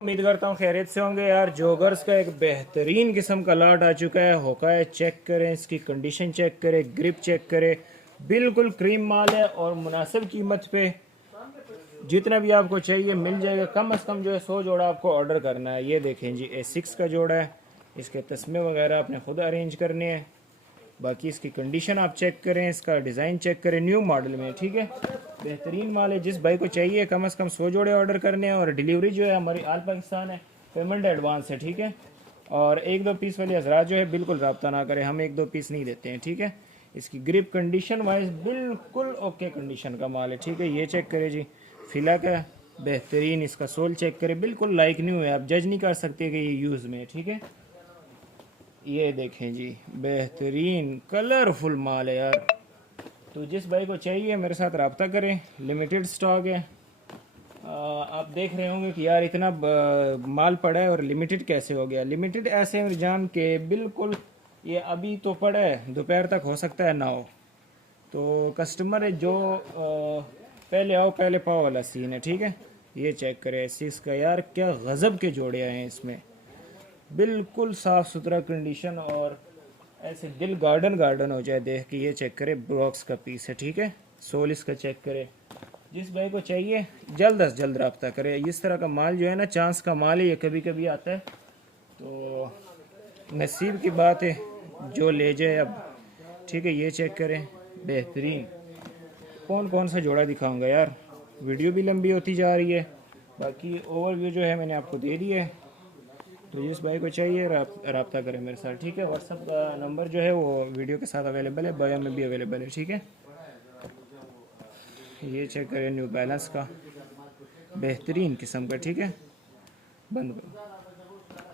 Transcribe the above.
उम्मीद करता हूँ खैरियत से होंगे यार। जॉगर्स का एक बेहतरीन किस्म का लॉट आ चुका है। होका चेक करें, इसकी कंडीशन चेक करें, ग्रिप चेक करें, बिल्कुल क्रीम माल है और मुनासिब कीमत पे जितना भी आपको चाहिए मिल जाएगा। कम से कम जो है 100 जोड़ा आपको ऑर्डर करना है। ये देखें जी, A6 का जोड़ा है, इसके तस्मे वगैरह आपने खुद अरेंज करने हैं। बाकी इसकी कंडीशन आप चेक करें, इसका डिज़ाइन चेक करें, न्यू मॉडल में, ठीक है। बेहतरीन माल है। जिस भाई को चाहिए कम से कम 100 जोड़े ऑर्डर करने हैं और डिलीवरी जो है हमारी आल पाकिस्तान है, पेमेंट एडवांस है, ठीक है। और एक दो पीस वाले हजरात जो है बिल्कुल रब्ता ना करें, हम एक दो पीस नहीं देते हैं, ठीक है। इसकी ग्रिप कंडीशन वाइज बिल्कुल ओके कंडीशन का माल है, ठीक है। ये चेक करें जी, फिला का बेहतरीन। इसका सोल चेक करें, बिल्कुल लाइक न्यू है, आप जज नहीं कर सकते कि ये यूज़ में है, ठीक है। ये देखें जी, बेहतरीन कलरफुल माल है यार। तो जिस भाई को चाहिए मेरे साथ रब्ता करें, लिमिटेड स्टॉक है। आप देख रहे होंगे कि यार इतना माल पड़ा है और लिमिटेड कैसे हो गया। लिमिटेड ऐसे जान के बिल्कुल ये अभी तो पड़ा है, दोपहर तक हो सकता है ना हो। तो कस्टमर है जो पहले आओ पहले पाओ वाला सीन है, ठीक है। ये चेक करें एसिस का, यार क्या गज़ब के जोड़े आए हैं इसमें, बिल्कुल साफ़ सुथरा कंडीशन और ऐसे दिल गार्डन गार्डन हो जाए देख के। ये चेक करें, ब्रॉक्स का पीस है, ठीक है। सोल इसका चेक करें। जिस भाई को चाहिए जल्द अज जल्द रब्ता करें। इस तरह का माल जो है ना, चांस का माल है, ये कभी कभी आता है, तो नसीब की बात है जो ले जाए अब, ठीक है। ये चेक करें, बेहतरीन। कौन कौन सा जोड़ा दिखाऊंगा यार, वीडियो भी लंबी होती जा रही है। बाकी ओवरव्यू जो है मैंने आपको दे दिया है। तो जिस भाई को चाहिए रब्ता करें मेरे साथ, ठीक है। व्हाट्सअप का नंबर जो है वो वीडियो के साथ अवेलेबल है, बायो में भी अवेलेबल है, ठीक है। ये चेक करें, न्यू बैलेंस का बेहतरीन किस्म का, ठीक है। बंद करो।